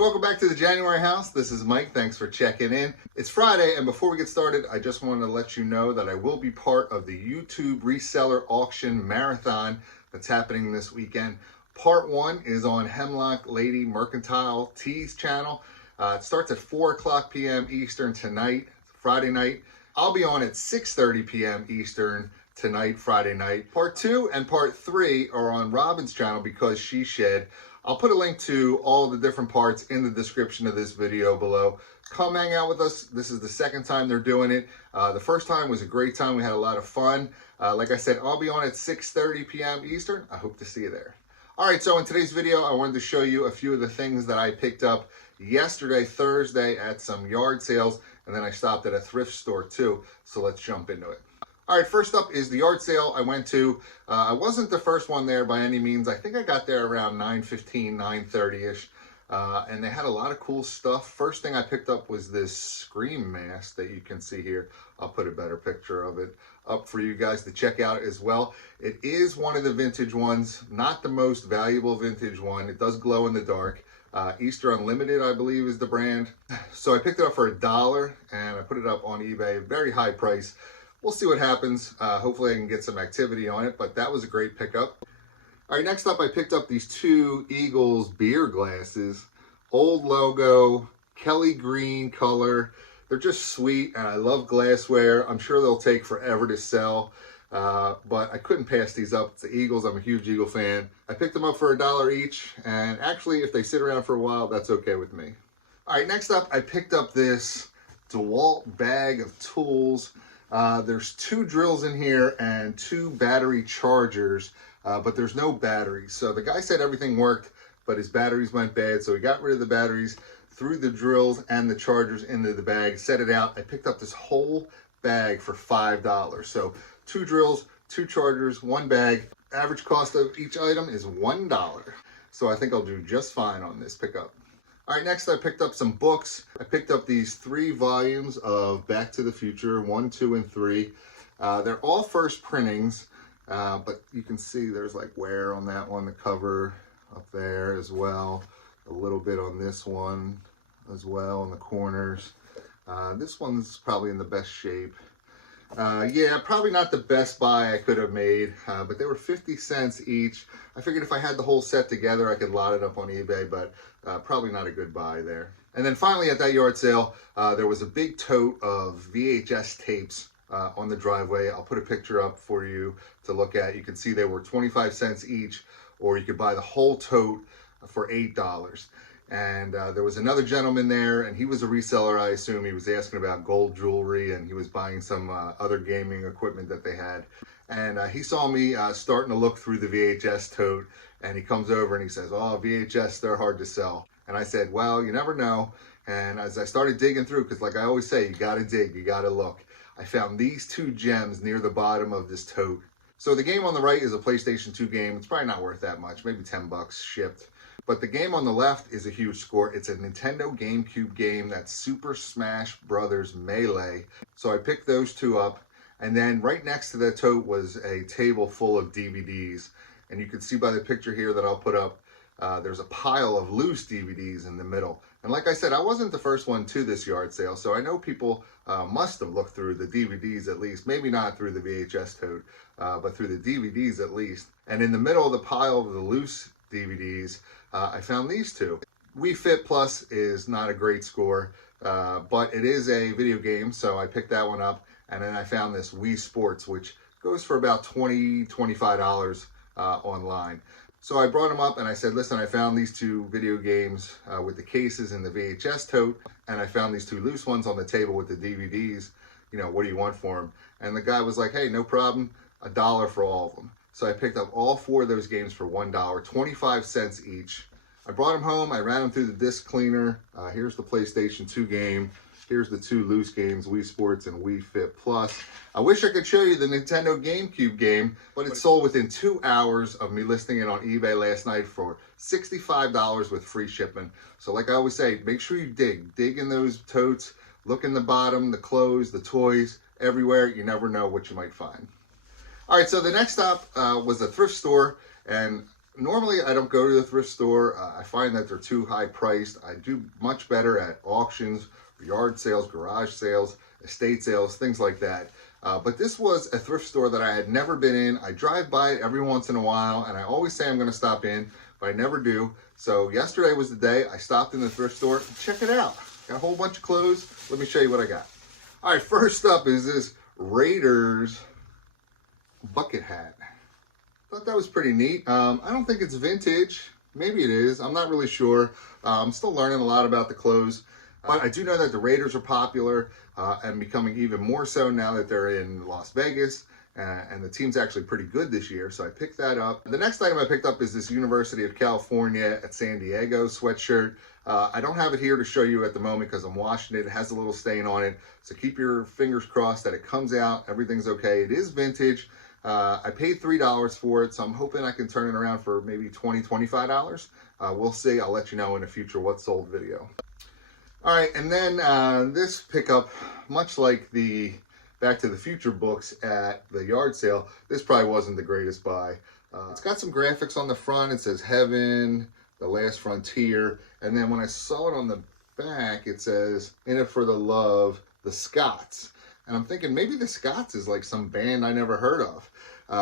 welcome back to the January house. This is Mike. Thanks for checking in. It's Friday, and before we get started, I just wanted to let you know that I will be part of the YouTube Reseller Auction Marathon that's happening this weekend. Part 1 is on Hemlock Lady Mercantile Tees channel. It starts at 4 o'clock p.m. Eastern tonight, Friday night. I'll be on at 6:30 p.m. Eastern tonight, Friday night. Part 2 and Part 3 are on Robin's channel because she shed. I'll put a link to all the different parts in the description of this video below. Come hang out with us. This is the second time they're doing it. The first time was a great time. We had a lot of fun. Like I said, I'll be on at 6:30 p.m. Eastern. I hope to see you there. All right, so in today's video, I wanted to show you a few of the things that I picked up yesterday, Thursday, at some yard sales, and then I stopped at a thrift store too. So let's jump into it. All right, first up is the yard sale I went to. I wasn't the first one there by any means. I think I got there around 9:15, 9:30-ish, and they had a lot of cool stuff. First thing I picked up was this Scream mask that you can see here. I'll put a better picture of it up for you guys to check out as well. It is one of the vintage ones, not the most valuable vintage one. It does glow in the dark. Easter Unlimited, I believe, is the brand. So I picked it up for $1, and I put it up on eBay, very high price. We'll see what happens. Hopefully I can get some activity on it, but that was a great pickup. All right, next up I picked up these two Eagles beer glasses. Old logo, Kelly green color. They're just sweet, and I love glassware. I'm sure they'll take forever to sell, but I couldn't pass these up. It's the Eagles. I'm a huge Eagle fan. I picked them up for $1 each, and actually if they sit around for a while, that's okay with me. All right, next up I picked up this DeWalt bag of tools. There's 2 drills in here and 2 battery chargers, but there's no batteries. So the guy said everything worked, but his batteries went bad. So he got rid of the batteries, threw the drills and the chargers into the bag, set it out. I picked up this whole bag for $5. So 2 drills, 2 chargers, 1 bag. Average cost of each item is $1. So I think I'll do just fine on this pickup. All right, next I picked up some books. I picked up these 3 volumes of Back to the Future, 1, 2, and 3. They're all first printings, but you can see there's like wear on that one, the cover up there as well. A little bit on this one as well in the corners. This one's probably in the best shape. Yeah, probably not the best buy I could have made, but they were 50 cents each. I figured if I had the whole set together, I could lot it up on eBay, but probably not a good buy there. And then finally at that yard sale, there was a big tote of VHS tapes on the driveway. I'll put a picture up for you to look at. You can see they were 25 cents each, or you could buy the whole tote for $8. And there was another gentleman there, and he was a reseller, I assume. He was asking about gold jewelry, and he was buying some other gaming equipment that they had. And he saw me starting to look through the VHS tote, and he comes over and he says, "Oh, VHS, they're hard to sell." And I said, "Well, you never know." And as I started digging through, because like I always say, you gotta dig, you gotta look, I found these 2 gems near the bottom of this tote. So the game on the right is a PlayStation 2 game. It's probably not worth that much, maybe 10 bucks shipped. But the game on the left is a huge score. It's a Nintendo GameCube game, that's Super Smash Bros. Melee. So I picked those 2 up. And then right next to the tote was a table full of DVDs. And you can see by the picture here that I'll put up, there's a pile of loose DVDs in the middle. And like I said, I wasn't the first one to this yard sale, so I know people must have looked through the DVDs at least. Maybe not through the VHS tote, but through the DVDs at least. And in the middle of the pile of the loose DVDs, I found these 2. Wii Fit Plus is not a great score, but it is a video game, so I picked that one up. And then I found this Wii Sports, which goes for about $20, $25 online. So I brought them up and I said, "Listen, I found these 2 video games with the cases in the VHS tote, and I found these 2 loose ones on the table with the DVDs. You know, what do you want for them?" And the guy was like, "Hey, no problem, $1 for all of them." So I picked up all 4 of those games for $1, 25 cents each. I brought them home, I ran them through the disc cleaner. Here's the PlayStation 2 game. Here's the 2 loose games, Wii Sports and Wii Fit Plus. I wish I could show you the Nintendo GameCube game, but it sold within 2 hours of me listing it on eBay last night for $65 with free shipping. So like I always say, make sure you dig in those totes, look in the bottom, the clothes, the toys, everywhere. You never know what you might find. All right, so the next stop was a thrift store, and Normally, I don't go to the thrift store. I find that they're too high priced. I do much better at auctions, yard sales, garage sales, estate sales, things like that. But this was a thrift store that I had never been in. I drive by it every once in a while, and I always say I'm going to stop in, but I never do. So yesterday was the day I stopped in the thrift store. Check it out. Got a whole bunch of clothes. Let me show you what I got. All right, first up is this Raiders bucket hat. Thought that was pretty neat. I don't think it's vintage. Maybe it is. I'm not really sure. I'm still learning a lot about the clothes. But I do know that the Raiders are popular and becoming even more so now that they're in Las Vegas. And the team's actually pretty good this year, so I picked that up. The next item I picked up is this University of California at San Diego sweatshirt. I don't have it here to show you at the moment because I'm washing it. It has a little stain on it, so keep your fingers crossed that it comes out, everything's okay. It is vintage. I paid $3 for it, so I'm hoping I can turn it around for maybe $20, $25. We'll see. I'll let you know in a future What Sold video. All right, and then this pickup, much like the Back to the Future books at the yard sale, this probably wasn't the greatest buy. It's got some graphics on the front. It says Heaven, The Last Frontier, and then when I saw it on the back, it says In It for the Love, The Scots. And I'm thinking maybe the Scots is like some band I never heard of.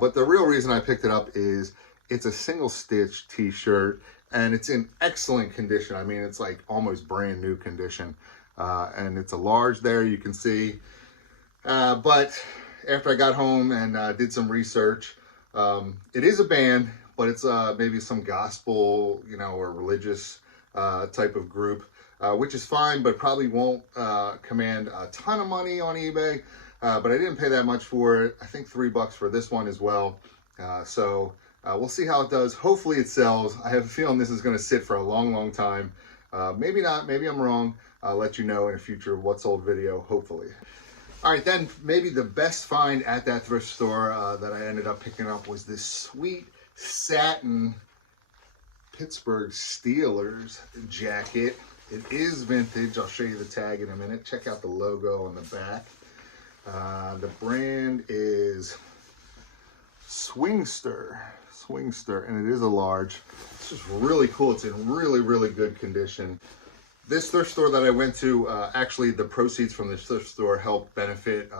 But the real reason I picked it up is it's a single stitch t-shirt and it's in excellent condition. I mean, it's like almost brand new condition. And it's a large there, you can see. But after I got home and did some research, it is a band, but it's maybe some gospel, or religious type of group. Which is fine, but probably won't command a ton of money on eBay. But I didn't pay that much for it. I think $3 for this one as well. So we'll see how it does. Hopefully it sells. I have a feeling this is going to sit for a long, long time. Maybe not. Maybe I'm wrong. I'll let you know in a future What Sold video, hopefully. All right, then maybe the best find at that thrift store that I ended up picking up was this sweet satin Pittsburgh Steelers jacket. It is vintage. I'll show you the tag in a minute. Check out the logo on the back. The brand is Swingster, and it is a large. It's just really cool. It's in really, really good condition. This thrift store that I went to, actually the proceeds from this thrift store help benefit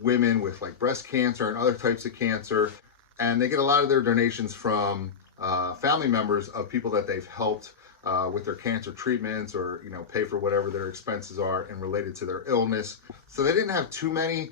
women with like breast cancer and other types of cancer. And they get a lot of their donations from family members of people that they've helped with their cancer treatments or, pay for whatever their expenses are and related to their illness. So they didn't have too many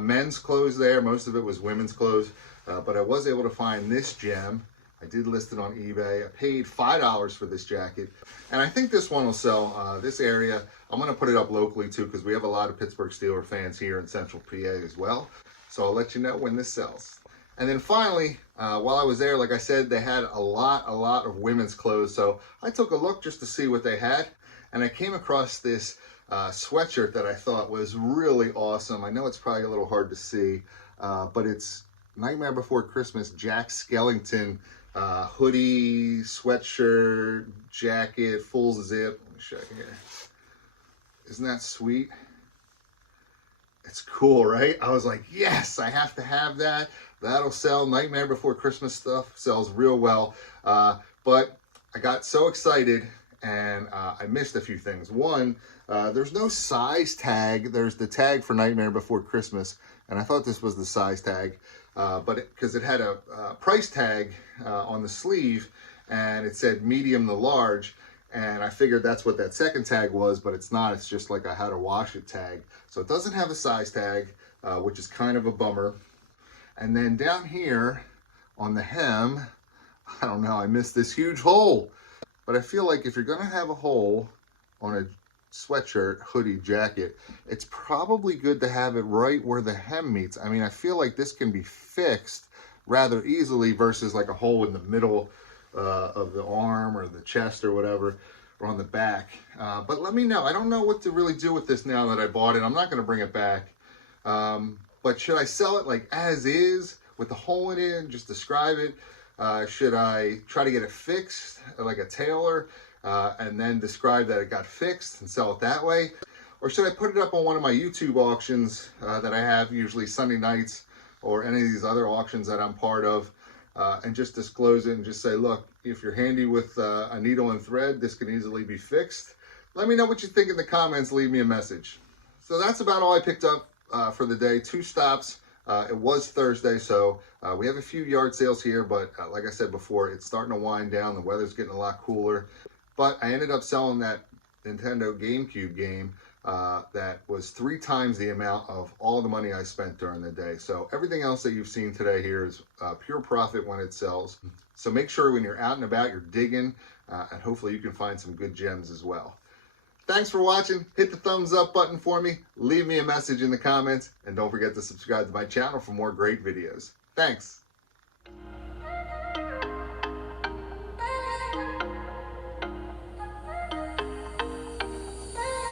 men's clothes there. Most of it was women's clothes, but I was able to find this gem. I did list it on eBay. I paid $5 for this jacket, and I think this one will sell. This area, I'm going to put it up locally too because we have a lot of Pittsburgh Steelers fans here in Central PA as well. So I'll let you know when this sells. And then finally, while I was there, like I said, they had a lot of women's clothes. So I took a look just to see what they had. And I came across this sweatshirt that I thought was really awesome. I know it's probably a little hard to see, but it's Nightmare Before Christmas Jack Skellington hoodie, sweatshirt, jacket, full zip. Let me show you here. Isn't that sweet? It's cool, right? I was like, yes, I have to have that. That'll sell. Nightmare Before Christmas stuff sells real well. But I got so excited and I missed a few things. One, there's no size tag. There's the tag for Nightmare Before Christmas. And I thought this was the size tag, but because it had a price tag on the sleeve and it said medium to large. And I figured that's what that second tag was, but it's not. It's just like a how to wash it tag. So it doesn't have a size tag, which is kind of a bummer. And then down here on the hem, I don't know, I missed this huge hole. But I feel like if you're gonna have a hole on a sweatshirt, hoodie, jacket, it's probably good to have it right where the hem meets. I mean, I feel like this can be fixed rather easily versus like a hole in the middle of the arm or the chest or whatever, or on the back. But let me know. I don't know what to really do with this now that I bought it. I'm not going to bring it back. But should I sell it like as is with the hole in it and just describe it? Should I try to get it fixed like a tailor and then describe that it got fixed and sell it that way? Or should I put it up on one of my YouTube auctions that I have usually Sunday nights, or any of these other auctions that I'm part of, and just disclose it and just say, look, if you're handy with a needle and thread, this can easily be fixed. Let me know what you think in the comments. Leave me a message. So that's about all I picked up for the day. 2 stops. It was Thursday, so we have a few yard sales here, but like I said before, it's starting to wind down. The weather's getting a lot cooler. But I ended up selling that Nintendo GameCube game that was 3 times the amount of all the money I spent during the day. So everything else that you've seen today here is pure profit when it sells. So make sure when you're out and about, you're digging, and hopefully you can find some good gems as well. Thanks for watching. Hit the thumbs up button for me. Leave me a message in the comments. And don't forget to subscribe to my channel for more great videos. Thanks.